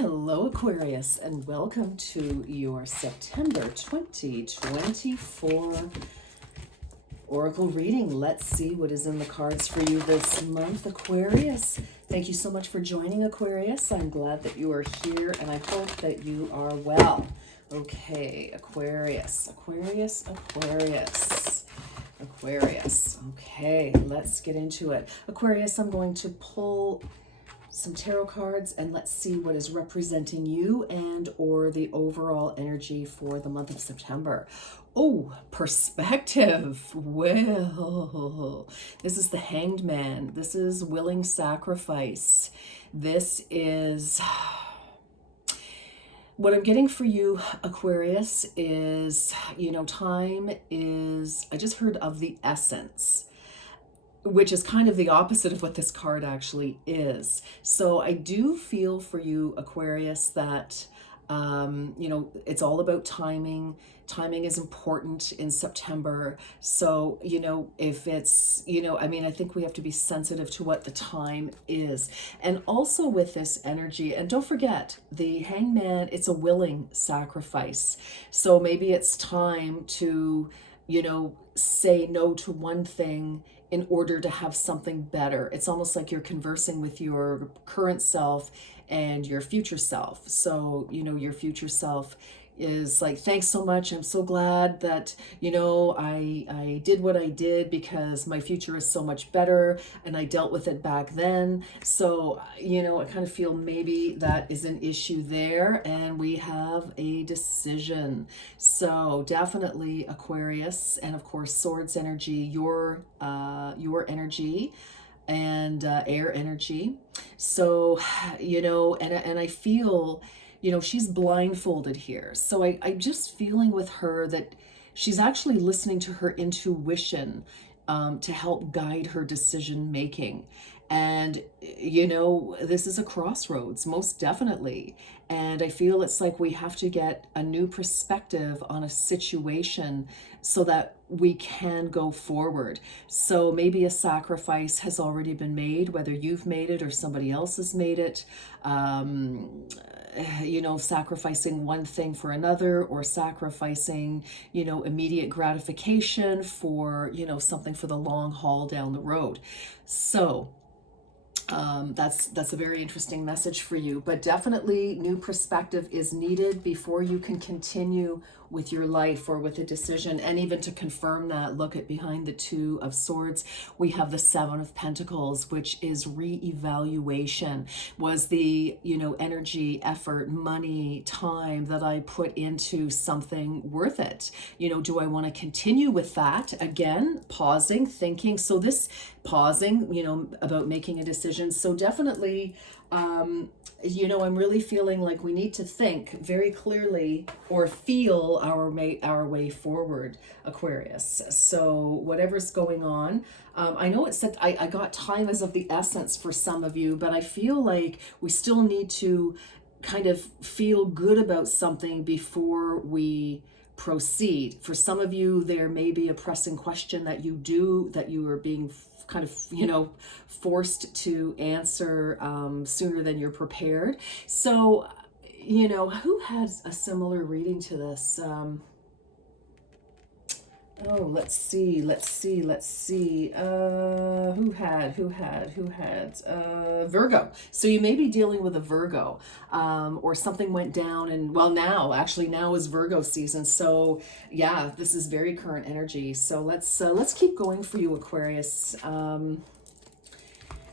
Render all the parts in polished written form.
Hello, Aquarius, and welcome to your September 2024 Oracle reading. Let's see what is in the cards for you this month, Aquarius. Thank you so much for joining, Aquarius. I'm glad that you are here, and I hope that you are well. Okay, Aquarius, Aquarius, Aquarius. Aquarius. Okay, let's get into it. Aquarius, I'm going to pull some tarot cards and let's see what is representing you and or the overall energy for the month of September. Oh, perspective. Well, this is the Hanged Man. This is willing sacrifice. This is what I'm getting for you, Aquarius, is, time is, I just heard of the essence, which is kind of the opposite of what this card actually is. So I do feel for you, Aquarius, that, it's all about timing. Timing is important in September. So, if it's, I think we have to be sensitive to what the time is. And also with this energy, and don't forget, the Hangman, it's a willing sacrifice. So maybe it's time to, say no to one thing in order to have something better. It's almost like you're conversing with your current self and your future self. So, your future self is like, thanks so much. I'm so glad that, I did what I did because my future is so much better and I dealt with it back then. So, I kind of feel maybe that is an issue there, and we have a decision. So definitely Aquarius, and of course Swords energy, your energy, and air energy. So, and I feel, she's blindfolded here. So I'm just feeling with her that she's actually listening to her intuition to help guide her decision making. And, this is a crossroads, most definitely. And I feel it's like we have to get a new perspective on a situation so that we can go forward. So maybe a sacrifice has already been made, whether you've made it or somebody else has made it. Sacrificing one thing for another, or sacrificing, immediate gratification for, something for the long haul down the road. So that's a very interesting message for you, but definitely new perspective is needed before you can continue with your life or with a decision. And even to confirm that, look at behind the Two of Swords, we have the Seven of Pentacles, which is reevaluation. Was the, energy, effort, money, time that I put into something worth it? Do I want to continue with that? Again, pausing, thinking. So this pausing, about making a decision. So definitely, I'm really feeling like we need to think very clearly or feel our way forward, Aquarius. So whatever's going on, I know it said I got time as of the essence for some of you, but I feel like we still need to kind of feel good about something before we proceed. For some of you, there may be a pressing question that you are being kind of, forced to answer sooner than you're prepared. So, who has a similar reading to this? Let's see. Who had Virgo. So you may be dealing with a Virgo, or something went down, and now is Virgo season. So yeah, this is very current energy. So let's keep going for you, Aquarius.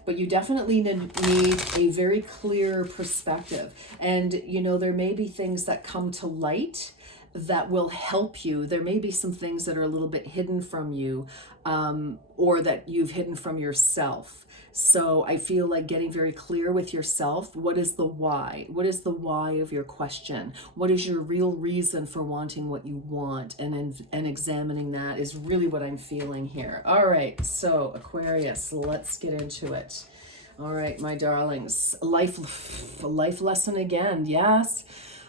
But you definitely need a very clear perspective. And, there may be things that come to light that will help you. There may be some things that are a little bit hidden from you, or that you've hidden from yourself. So I feel like getting very clear with yourself. What is the why? What is the why of your question? What is your real reason for wanting what you want? And examining that is really what I'm feeling here. All right, so Aquarius, let's get into it. All right, my darlings, life lesson again. Yes.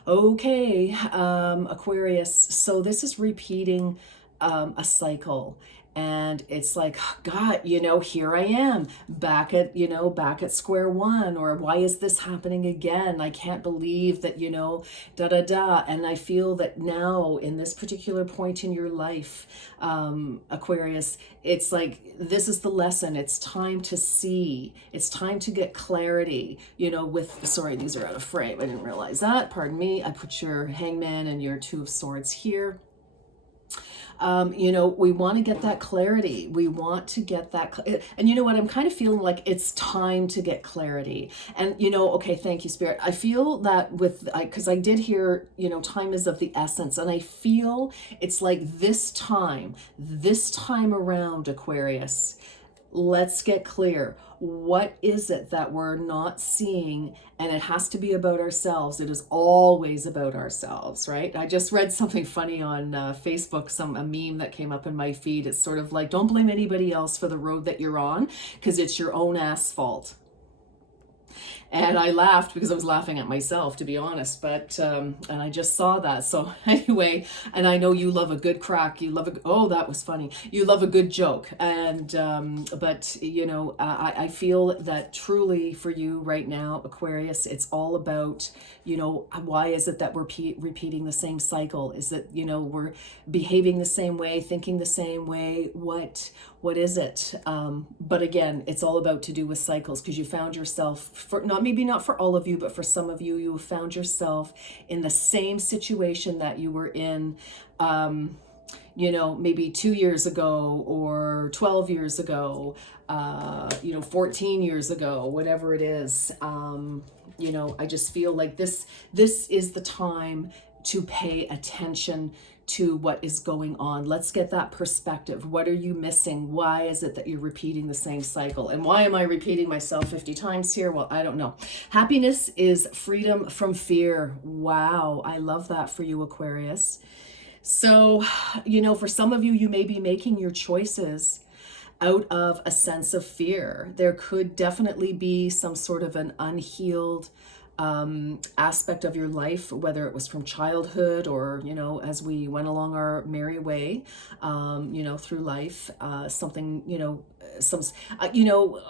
Okay, Aquarius. So this is repeating a cycle. And it's like, God, here I am back at, back at square one, or why is this happening again? I can't believe that, da da da. And I feel that now in this particular point in your life, Aquarius, it's like, this is the lesson. It's time to see. It's time to get clarity, sorry, these are out of frame. I didn't realize that. Pardon me. I put your Hangman and your Two of Swords here. We want to get that clarity. We want to get that. And you know what? I'm kind of feeling like it's time to get clarity. And, okay, thank you, Spirit. I feel that because I did hear, time is of the essence. And I feel it's like this time around, Aquarius, let's get clear. What is it that we're not seeing? And it has to be about ourselves. It is always about ourselves, right? I just read something funny on Facebook, a meme that came up in my feed. It's sort of like, don't blame anybody else for the road that you're on, because it's your own asphalt. And I laughed because I was laughing at myself, to be honest. But, and I just saw that. So anyway, and I know you love a good crack. You love oh, that was funny. You love a good joke. And, but, I feel that truly for you right now, Aquarius, it's all about, why is it that we're repeating the same cycle? Is it, we're behaving the same way, thinking the same way? What is it? But again, it's all about to do with cycles, because you found yourself, maybe not for all of you, but for some of you, you found yourself in the same situation that you were in, maybe 2 years ago, or 12 years ago, 14 years ago, whatever it is. I just feel like this is the time to pay attention to what is going on. Let's get that perspective. What are you missing? Why is it that you're repeating the same cycle? And why am I repeating myself 50 times here? Well, I don't know. Happiness is freedom from fear. Wow, I love that for you, Aquarius. So, for some of you, you may be making your choices out of a sense of fear. There could definitely be some sort of an unhealed aspect of your life, whether it was from childhood or, as we went along our merry way, through life, something,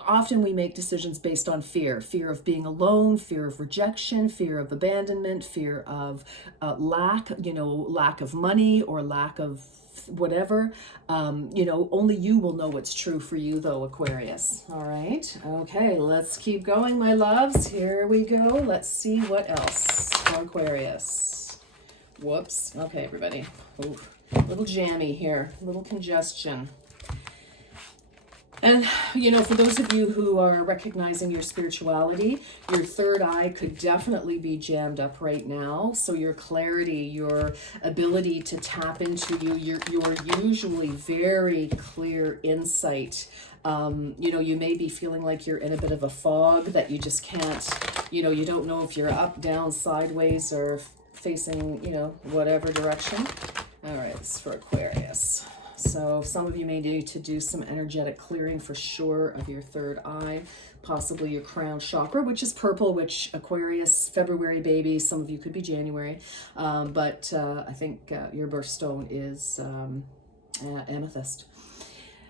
often we make decisions based on fear of being alone, fear of rejection, fear of abandonment, fear of lack of money, or lack of whatever. Only you will know what's true for you, though, Aquarius. All right. Okay, let's keep going, my loves. Here we go. Let's see what else for Aquarius. Whoops. Okay, everybody. Oof. A little jammy here, a little congestion. And, for those of you who are recognizing your spirituality, your third eye could definitely be jammed up right now. So your clarity, your ability to tap into your usually very clear insight. You may be feeling like you're in a bit of a fog, that you just can't, you don't know if you're up, down, sideways, or facing, whatever direction. All right, this is for Aquarius. So some of you may need to do some energetic clearing for sure of your third eye, possibly your crown chakra, which is purple, which Aquarius, February baby, some of you could be January, but I think your birthstone is amethyst.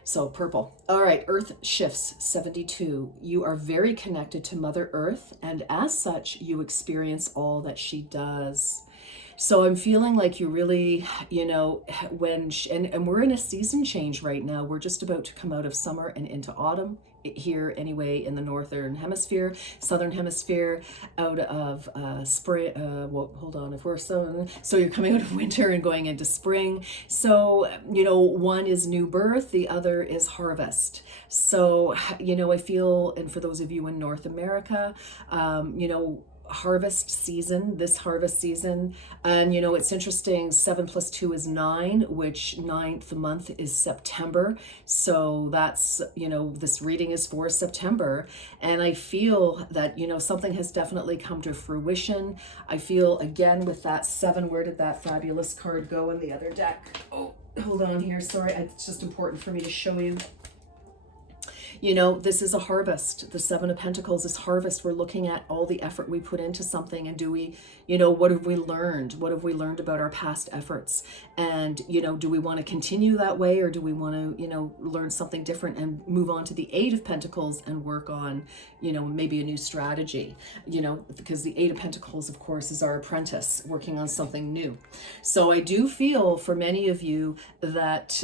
So purple. All right, Earth shifts 72. You are very connected to Mother Earth, and as such, you experience all that she does. So I'm feeling like you really, and we're in a season change right now. We're just about to come out of summer and into autumn here anyway in the northern hemisphere, southern hemisphere, out of spring. Hold on, if we're so you're coming out of winter and going into spring. So one is new birth, the other is harvest. So I feel, and for those of you in North America, harvest season, and it's interesting, 7 + 2 is 9, which 9th month is September. So that's this reading is for September, and I feel that something has definitely come to fruition. I feel, again, with that 7, where did that fabulous card go in the other deck? Oh, hold on here, sorry, it's just important for me to show you. You know, this is a harvest. The Seven of Pentacles is harvest. We're looking at all the effort we put into something, and do we, you know, what have we learned? What have we learned about our past efforts? And, you know, do we want to continue that way, or do we want to, you know, learn something different and move on to the Eight of Pentacles and work on, you know, maybe a new strategy, you know, because the Eight of Pentacles, of course, is our apprentice working on something new. So I do feel for many of you that,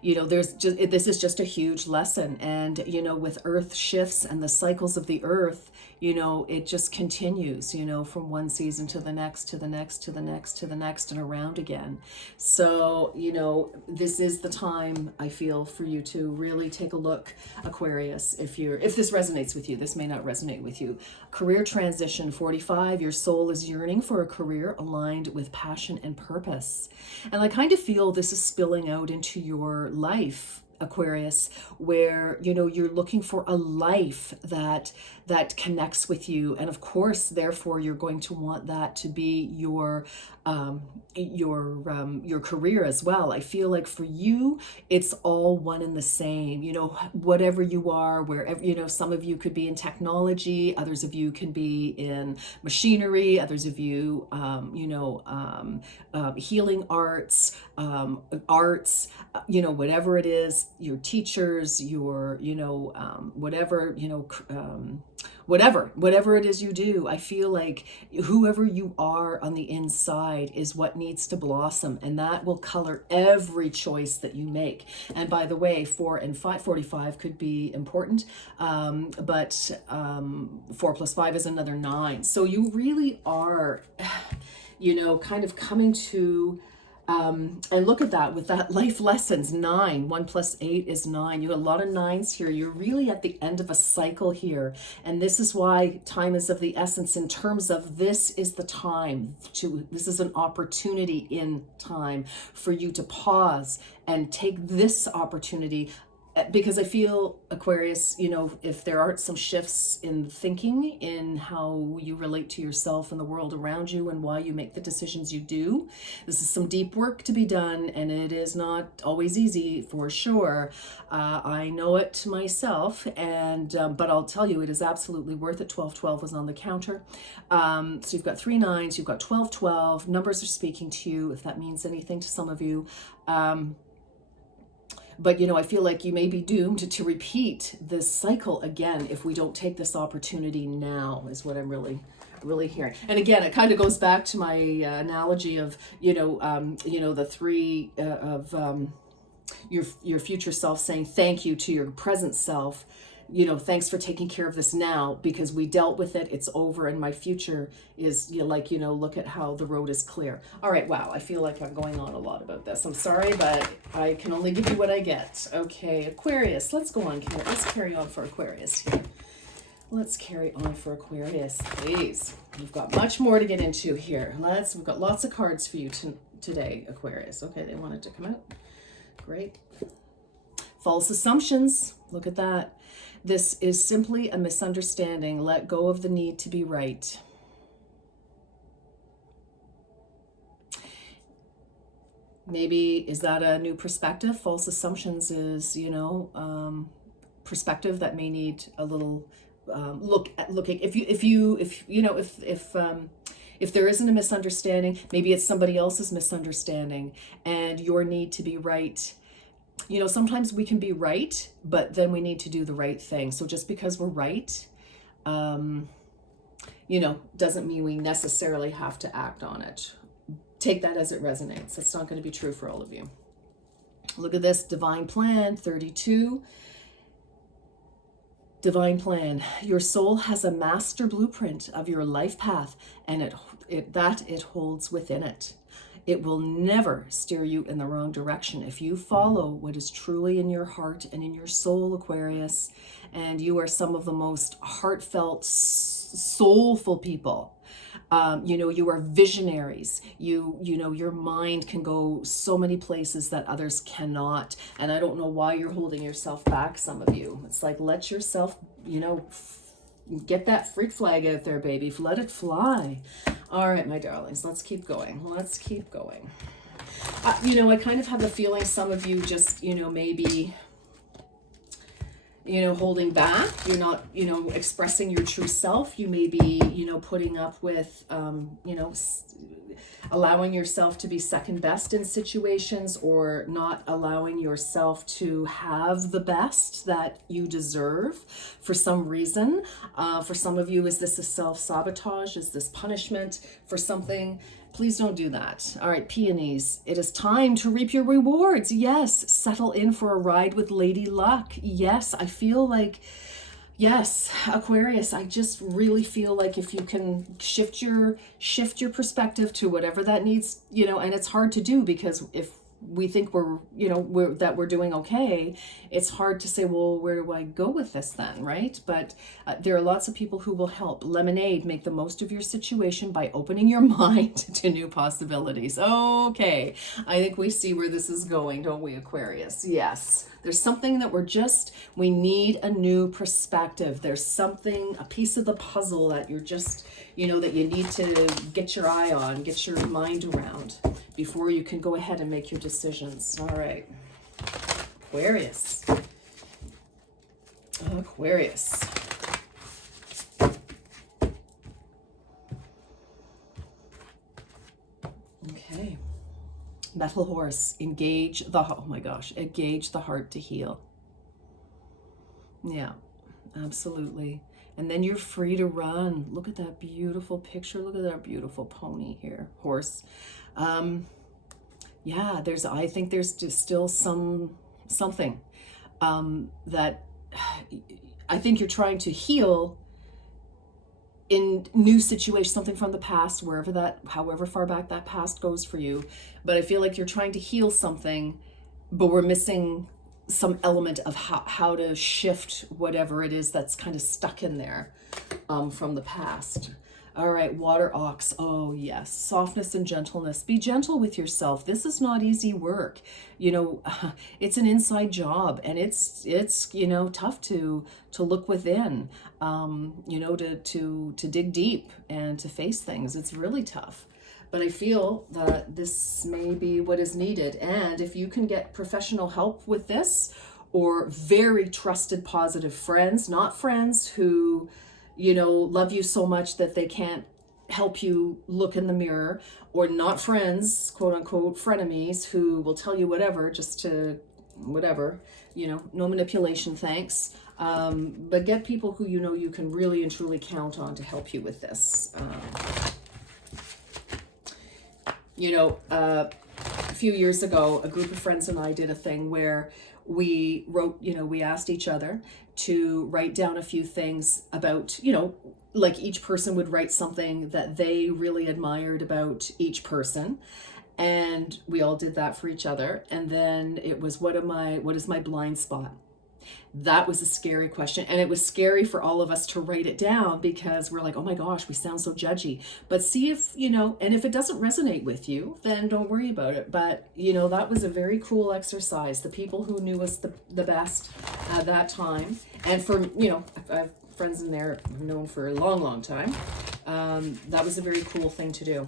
you know, this is just a huge lesson. And, you know, with earth shifts and the cycles of the earth, you know, it just continues, you know, from one season to the next, to the next, to the next, to the next, and around again. So, you know, this is the time, I feel, for you to really take a look, Aquarius, if this resonates with you. This may not resonate with you. Career transition, 45, your soul is yearning for a career aligned with passion and purpose. And I kind of feel this is spilling out into your life, Aquarius, where, you know, you're looking for a life that connects with you, and of course, therefore, you're going to want that to be your career as well. I feel like for you, it's all one and the same. You know, whatever you are, wherever, you know, some of you could be in technology, others of you can be in machinery, others of you, healing arts, you know, whatever it is, your teachers, your, you know, whatever, you know, whatever it is you do, I feel like whoever you are on the inside is what needs to blossom, and that will color every choice that you make. And by the way, 4 and 5, 45 could be important, but 4 plus 5 is another 9. So you really are, you know, kind of coming to, and look at that with that life lessons, 9, 1 plus 8 is 9. You have a lot of 9s here. You're really at the end of a cycle here. And this is why time is of the essence, in terms of this is the time this is an opportunity in time for you to pause and take this opportunity. Because I feel, Aquarius, you know, if there aren't some shifts in thinking, in how you relate to yourself and the world around you, and why you make the decisions you do, this is some deep work to be done, and it is not always easy, for sure. I know it myself, and but I'll tell you, it is absolutely worth it. 1212 was on the counter. So you've got 3 9s, you've got 1212. Numbers are speaking to you, if that means anything to some of you. But, you know, I feel like you may be doomed to repeat this cycle again if we don't take this opportunity now, is what I'm really hearing. And again, it kind of goes back to my analogy of, the 3 of your future self saying thank you to your present self. You know, thanks for taking care of this now, because we dealt with it, it's over, and my future is, look at how the road is clear. All right, wow, I feel like I'm going on a lot about this. I'm sorry, but I can only give you what I get. Okay, Aquarius, let's go on. Let's carry on for Aquarius here. Let's carry on for Aquarius, please. We've got much more to get into here. We've got lots of cards for you today, Aquarius. Okay, they wanted to come out. Great. False assumptions, look at that. This is simply a misunderstanding. Let go of the need to be right. Maybe, is that a new perspective? False assumptions is, perspective that may need a little looking. If there isn't a misunderstanding, maybe it's somebody else's misunderstanding, and your need to be right. You know, sometimes we can be right, but then we need to do the right thing. So just because we're right, doesn't mean we necessarily have to act on it. Take that as it resonates. It's not going to be true for all of you. Look at this, divine plan, 32. Divine plan. Your soul has a master blueprint of your life path, and it holds within it. It will never steer you in the wrong direction if you follow what is truly in your heart and in your soul, Aquarius. And you are some of the most heartfelt, soulful people. You are visionaries. Your mind can go so many places that others cannot. And I don't know why you're holding yourself back, some of you. It's like, let yourself, get that freak flag out there, baby. Let it fly. All right, my darlings, let's keep going. I kind of have the feeling some of you just, maybe you know, holding back. You're not, you know, expressing your true self. You may be, you know, putting up with, you know, allowing yourself to be second best in situations, or not allowing yourself to have the best that you deserve for some reason. For some of you, is this a self-sabotage? Is this punishment for something? Please don't do that. All right, peonies, it is time to reap your rewards. Yes, settle in for a ride with Lady Luck. Yes, I feel like, yes, Aquarius, I just really feel like if you can shift your perspective to whatever that needs, you know, and it's hard to do because if we think we're, you know, we're doing okay, it's hard to say, well, where do I go with this then, right? But there are lots of people who will help. Lemonade, make the most of your situation by opening your mind to new possibilities. Okay, I think we see where this is going, don't we, Aquarius? Yes, there's something that we need a new perspective. There's something, a piece of the puzzle that you're just, you know, that you need to get your eye on, get your mind around before you can go ahead and make your decisions. All right, Aquarius. Aquarius. Okay. Metal horse, engage the, oh my gosh, engage the heart to heal. Yeah, absolutely. And then you're free to run. Look at that beautiful picture. Look at that beautiful pony here, horse. Yeah, I think there's just still something that I think you're trying to heal in new situations, something from the past, however far back that past goes for you. But I feel like you're trying to heal something, but we're missing some element of how to shift whatever it is that's kind of stuck in there from the past. All right, water ox. Oh yes, softness and gentleness. Be gentle with yourself. This is not easy work. You know, it's an inside job, and it's you know, tough to look within. You know, to dig deep and to face things. It's really tough. But I feel that this may be what is needed. And if you can get professional help with this, or very trusted, positive friends, not friends who, you know, love you so much that they can't help you look in the mirror, or not friends, quote unquote, frenemies who will tell you whatever just to whatever, you know, no manipulation, thanks. But get people who you know you can really and truly count on to help you with this. You know, a few years ago, a group of friends and I did a thing where we wrote, you know, we asked each other to write down a few things about, you know, like each person would write something that they really admired about each person. And we all did that for each other. And then it was, what is my blind spot? That was a scary question. And it was scary for all of us to write it down because we're like, oh my gosh, we sound so judgy. But see if, you know, and if it doesn't resonate with you, then don't worry about it. But, you know, that was a very cool exercise. The people who knew us the best at that time, and for, you know, I have friends in there I've known for a long, long time. That was a very cool thing to do.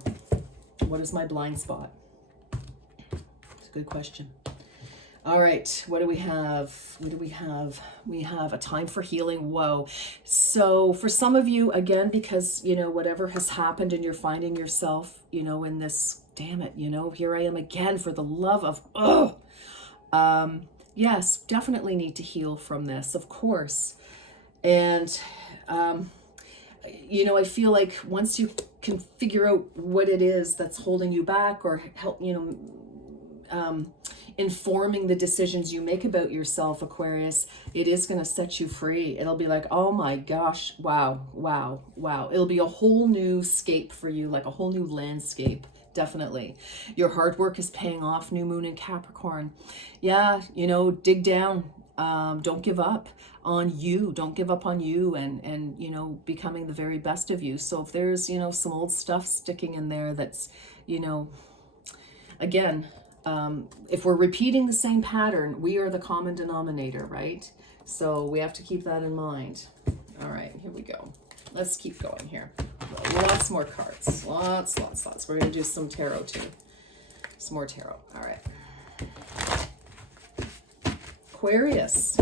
What is my blind spot? It's a good question. All right, what do we have? What do we have? We have a time for healing. Whoa. So for some of you, again, because, you know, whatever has happened and you're finding yourself, you know, in this, damn it, you know, here I am again for the love of, yes, definitely need to heal from this, of course. And, you know, I feel like once you can figure out what it is that's holding you back, or help, you know, informing the decisions you make about yourself, Aquarius, it is going to set you free. It'll be like, oh my gosh, wow, wow, wow. It'll be a whole new scape for you, like a whole new landscape. Definitely. Your hard work is paying off. New moon in Capricorn. Yeah, you know, dig down. Don't give up on you. Don't give up on you, and you know, becoming the very best of you. So if there's, you know, some old stuff sticking in there that's, you know, again, if we're repeating the same pattern, we are the common denominator, right? So we have to keep that in mind. All right, here we go. Let's keep going here. Lots more cards. Lots. We're going to do some tarot too. Some more tarot. All right. Aquarius.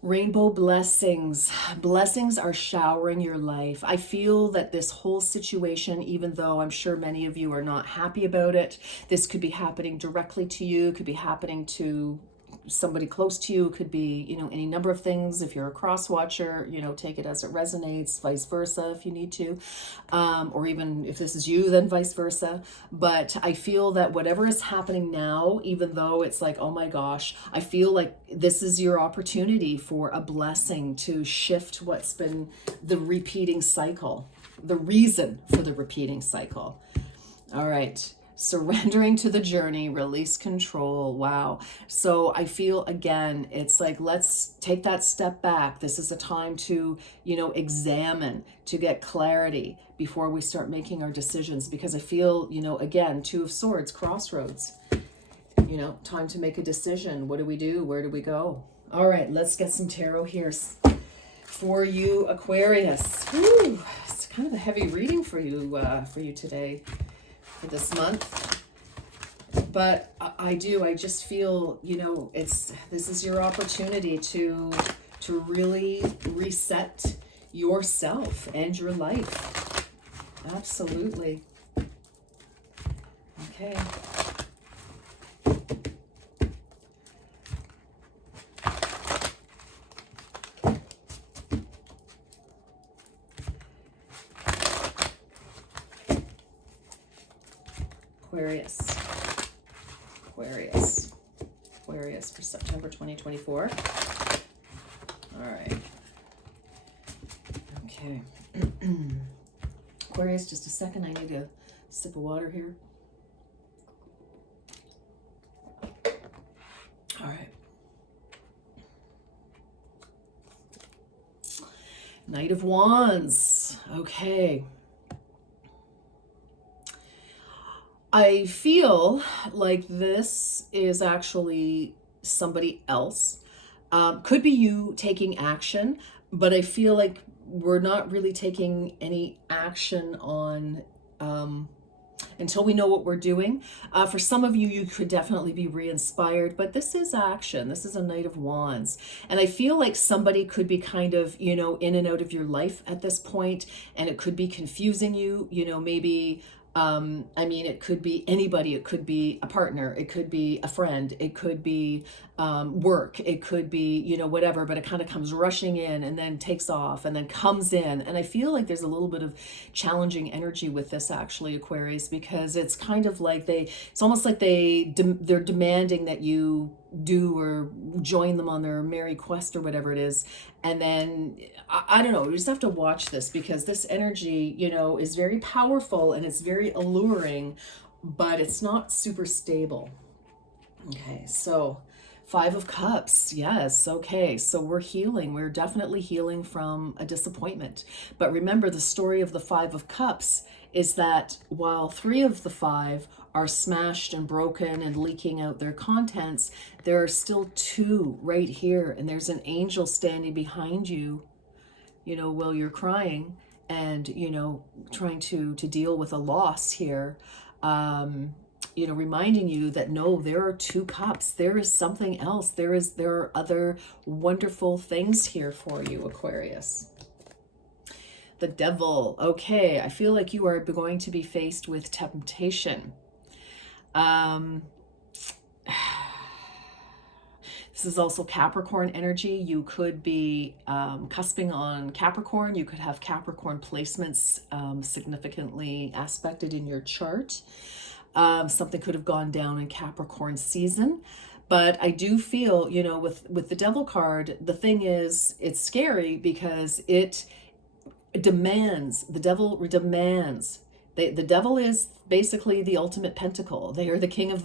Rainbow blessings. Blessings are showering your life. I feel that this whole situation, even though I'm sure many of you are not happy about it, this could be happening directly to you, could be happening to somebody close to you, could be, any number of things. If you're a cross watcher, take it as it resonates, vice versa if you need to. Or even if this is you, then vice versa. But I feel that whatever is happening now, even though it's like, oh my gosh, I feel like this is your opportunity for a blessing to shift what's been the repeating cycle, the reason for the repeating cycle. All right. Surrendering to the journey, release control. Wow. So I feel, again, it's like, let's take that step back. This is a time to, examine, to get clarity before we start making our decisions. Because I feel, again, Two of Swords, crossroads, time to make a decision. What do we do? Where do we go? All right, let's get some tarot here for you, Aquarius. Whew, it's kind of a heavy reading for you today, for this month. But I just feel, this is your opportunity to really reset yourself and your life. Absolutely. Okay. Aquarius for September 2024. All right. Okay. Aquarius, just a second. I need a sip of water here. All right. Knight of Wands. Okay. I feel like this is actually somebody else. Could be you taking action, but I feel like we're not really taking any action on until we know what we're doing. For some of you, you could definitely be re-inspired, but this is action. This is a Knight of Wands. And I feel like somebody could be kind of, in and out of your life at this point, and it could be confusing you, maybe it could be anybody. It could be a partner. It could be a friend. It could be work. It could be, whatever, but it kind of comes rushing in and then takes off and then comes in. And I feel like there's a little bit of challenging energy with this, actually, Aquarius, because it's kind of like it's almost like they're demanding that you do or join them on their merry quest or whatever it is. And then I don't know, we just have to watch this, because this energy, is very powerful and it's very alluring, but it's not super stable. Okay, so Five of Cups. Yes. Okay. So we're healing. We're definitely healing from a disappointment. But remember, the story of the Five of Cups is that while three of the five are smashed and broken and leaking out their contents, there are still two right here. And there's an angel standing behind you, while you're crying and, trying to deal with a loss here. Reminding you that no, there are two cups. There is something else. There are other wonderful things here for you, Aquarius. The Devil. Okay, I feel like you are going to be faced with temptation. This is also Capricorn energy. You could be cusping on Capricorn. You could have Capricorn placements significantly aspected in your chart. Something could have gone down in Capricorn season. But I do feel, with the Devil card, the thing is, it's scary because it demands, the Devil demands. The Devil is basically the ultimate pentacle. They are the king of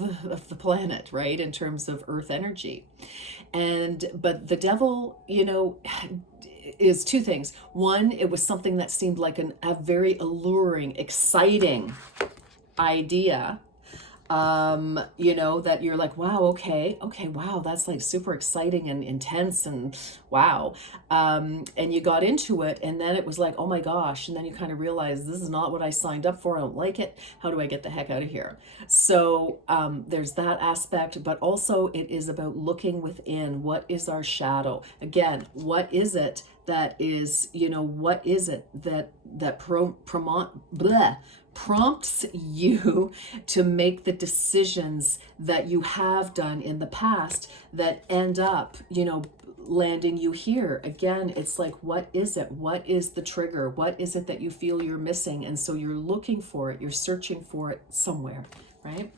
the planet, right, in terms of earth energy. But the Devil, is two things. One, it was something that seemed like a very alluring, exciting idea. you know, that you're like, wow, okay, wow, that's like super exciting and intense and wow. And you got into it, and then it was like, oh my gosh, and then you kind of realize this is not what I signed up for. I don't like it. How do I get the heck out of here? So there's that aspect, but also it is about looking within. What is our shadow? Again, what is it that is, you know, what is it that prompts you to make the decisions that you have done in the past that end up, you know, landing you here? Again, it's like, what is it? What is the trigger? What is it that you feel you're missing? And so you're looking for it, you're searching for it somewhere, right?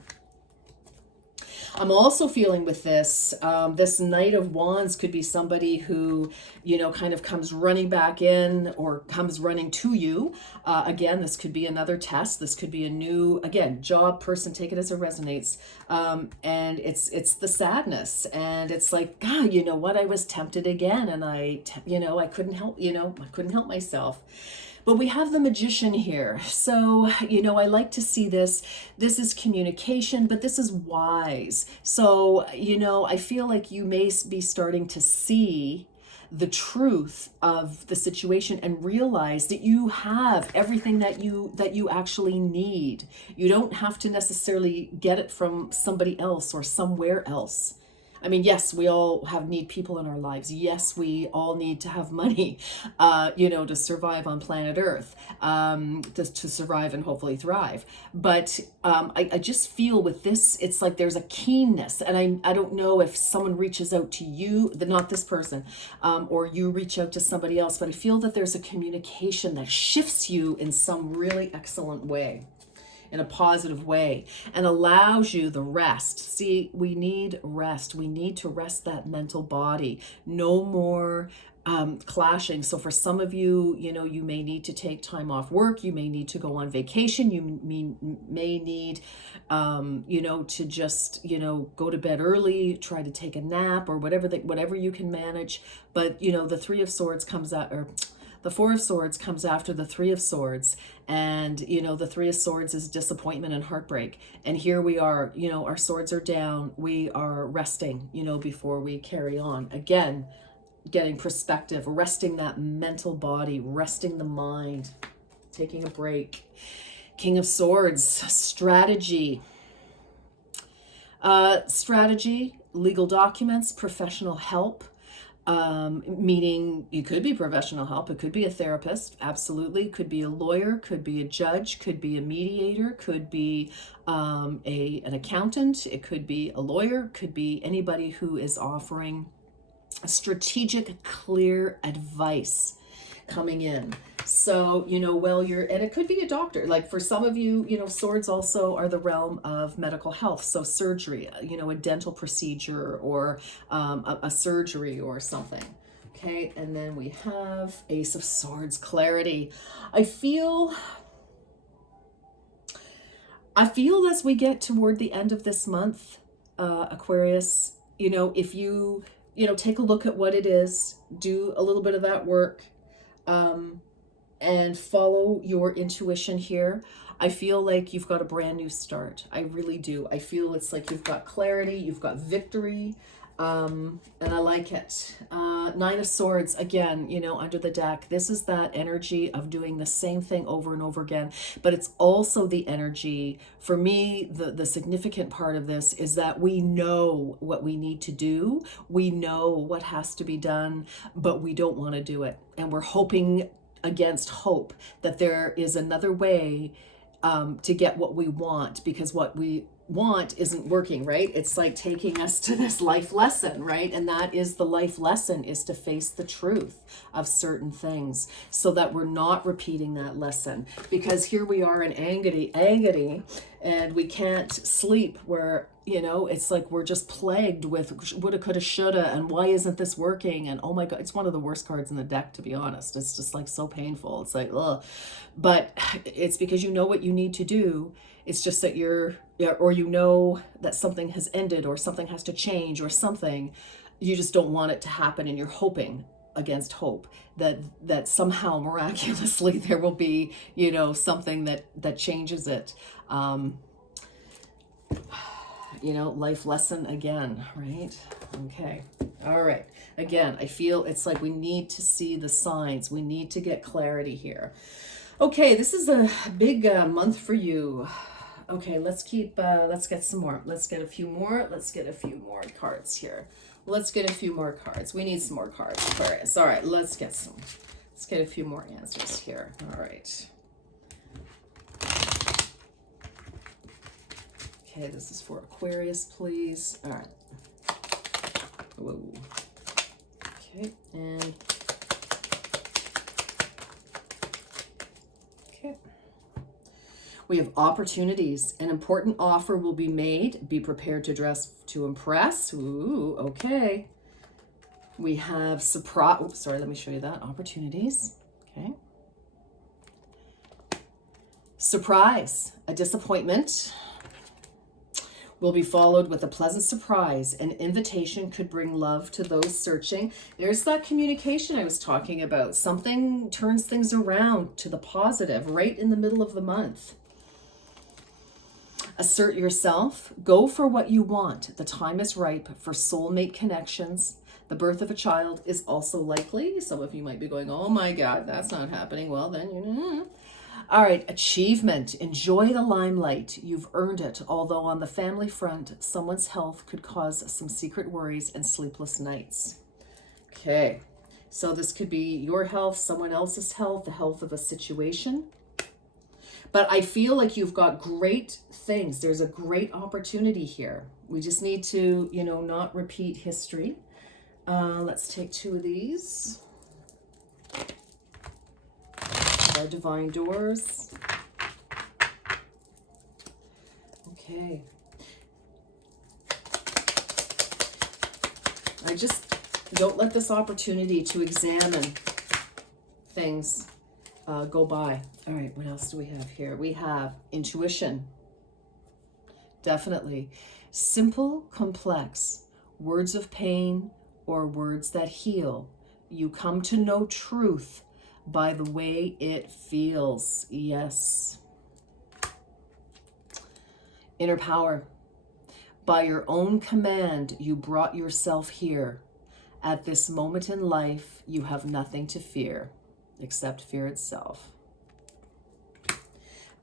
I'm also feeling with this, this Knight of Wands could be somebody who, you know, kind of comes running back in or comes running to you. Again, this could be another test. This could be a new, again, job, person, take it as it resonates. And it's the sadness. And it's like, God, you know what? I was tempted again. And I couldn't help, I couldn't help myself. But we have the Magician here. So, you know, I like to see this. This is communication, but this is wise. So, you know, I feel like you may be starting to see the truth of the situation and realize that you have everything that you actually need. You don't have to necessarily get it from somebody else or somewhere else. I mean, yes, we all need people in our lives. Yes, we all need to have money, you know, to survive on planet Earth, to survive and hopefully thrive. But I just feel with this, it's like there's a keenness. And I don't know if someone reaches out to you, not this person, or you reach out to somebody else, but I feel that there's a communication that shifts you in some really excellent way, in a positive way, and allows you the rest. See, we need rest. We need to rest that mental body. No more clashing. So for some of you, you know, you may need to take time off work. You may need to go on vacation. You may need, you know, to just, you know, go to bed early, try to take a nap or whatever you can manage. But, you know, the Three of Swords comes out, or the Four of Swords comes after the Three of Swords. And, you know, the Three of Swords is disappointment and heartbreak. And here we are, you know, our swords are down. We are resting, you know, before we carry on. Again, getting perspective, resting that mental body, resting the mind, taking a break. King of Swords, strategy. Strategy, legal documents, professional help. Meaning you could be professional help. It could be a therapist. Absolutely. Could be a lawyer, could be a judge, could be a mediator, could be an accountant. It could be a lawyer, could be anybody who is offering strategic, clear advice coming in. So, you know, well, and it could be a doctor. Like for some of you, you know, swords also are the realm of medical health. So surgery, you know, a dental procedure or a surgery or something. Okay. And then we have Ace of Swords, clarity. I feel as we get toward the end of this month, Aquarius, you know, if you take a look at what it is, do a little bit of that work, and follow your intuition here. I feel like you've got a brand new start. I really do. I feel it's like you've got clarity, you've got victory, and I like it. Nine of Swords, again, you know, under the deck. This is that energy of doing the same thing over and over again, but it's also the energy, for me, the significant part of this is that we know what we need to do. We know what has to be done, but we don't want to do it. And we're hoping against hope that there is another way to get what we want, because what we want isn't working, right? It's like taking us to this life lesson, right? And that is the life lesson, is to face the truth of certain things so that we're not repeating that lesson. Because here we are in agony, and we can't sleep, where, you know, it's like we're just plagued with woulda, coulda, shoulda, and why isn't this working? And oh my God, it's one of the worst cards in the deck, to be honest. It's just like so painful. It's like, ugh. But it's because you know what you need to do. It's just that or you know that something has ended or something has to change or something. You just don't want it to happen, and you're hoping against hope that somehow miraculously there will be, you know, something that changes it. You know, life lesson again, right? Okay. All right. Again, I feel it's like we need to see the signs. We need to get clarity here. Okay, this is a big month for you. Okay, let's get some more. Let's get a few more. Let's get a few more cards here. Let's get a few more cards. We need some more cards, Aquarius. All right, let's get a few more answers here. All right. Okay, this is for Aquarius, please. All right. Whoa. Okay, and okay. We have opportunities. An important offer will be made. Be prepared to dress to impress. Ooh, okay. We have surprise. Oops, sorry, let me show you that. Opportunities. Okay. Surprise. A disappointment will be followed with a pleasant surprise. An invitation could bring love to those searching. There's that communication I was talking about. Something turns things around to the positive right in the middle of the month. Assert yourself. Go for what you want. The time is ripe for soulmate connections. The birth of a child is also likely. Some of you might be going, oh my God, that's not happening. Well, then, All right, achievement. Enjoy the limelight. You've earned it. Although on the family front, someone's health could cause some secret worries and sleepless nights. Okay, so this could be your health, someone else's health, the health of a situation. But I feel like you've got great things. There's a great opportunity here. We just need to, not repeat history. Let's take two of these. Our divine doors. Okay. I just don't let this opportunity to examine things go by. All right, what else do we have here? We have intuition. Definitely. Simple, complex, words of pain or words that heal. You come to know truth by the way it feels. Yes. Inner power. By your own command, you brought yourself here. At this moment in life, you have nothing to fear except fear itself.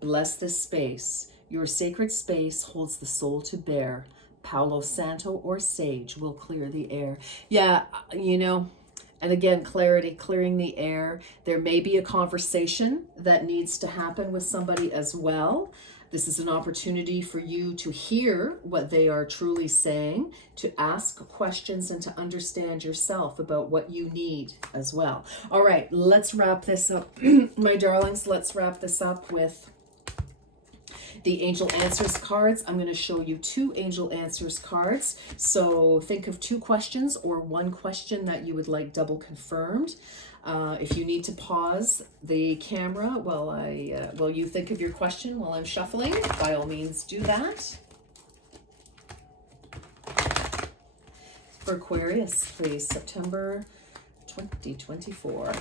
Bless this space. Your sacred space holds the soul to bear. Palo Santo or sage will clear the air. Yeah, and again, clarity, clearing the air. There may be a conversation that needs to happen with somebody as well. This is an opportunity for you to hear what they are truly saying, to ask questions and to understand yourself about what you need as well. All right, let's wrap this up. My darlings, let's wrap this up with the Angel Answers cards. I'm going to show you two Angel Answers cards. So think of two questions or one question that you would like double confirmed. If you need to pause the camera while you think of your question while I'm shuffling, by all means do that. For Aquarius, please, September 2024.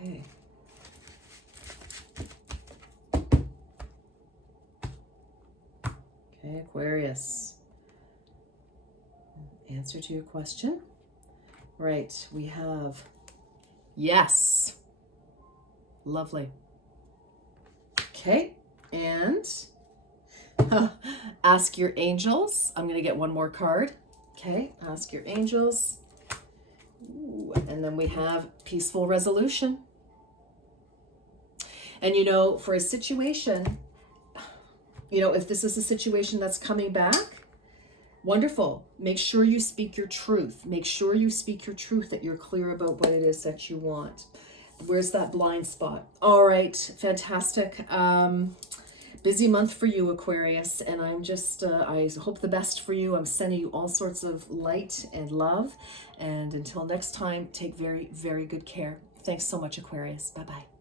Okay. Okay, Aquarius. Answer to your question. Right, we have yes. Lovely. Okay, and ask your angels. I'm going to get one more card. Okay, ask your angels. Ooh, and then we have peaceful resolution. And for a situation, if this is a situation that's coming back, wonderful. Make sure you speak your truth. Make sure you speak your truth, that you're clear about what it is that you want. Where's that blind spot? All right, fantastic. Busy month for you, Aquarius, and I'm just, I hope the best for you. I'm sending you all sorts of light and love. And until next time, take very, very good care. Thanks so much, Aquarius. Bye-bye.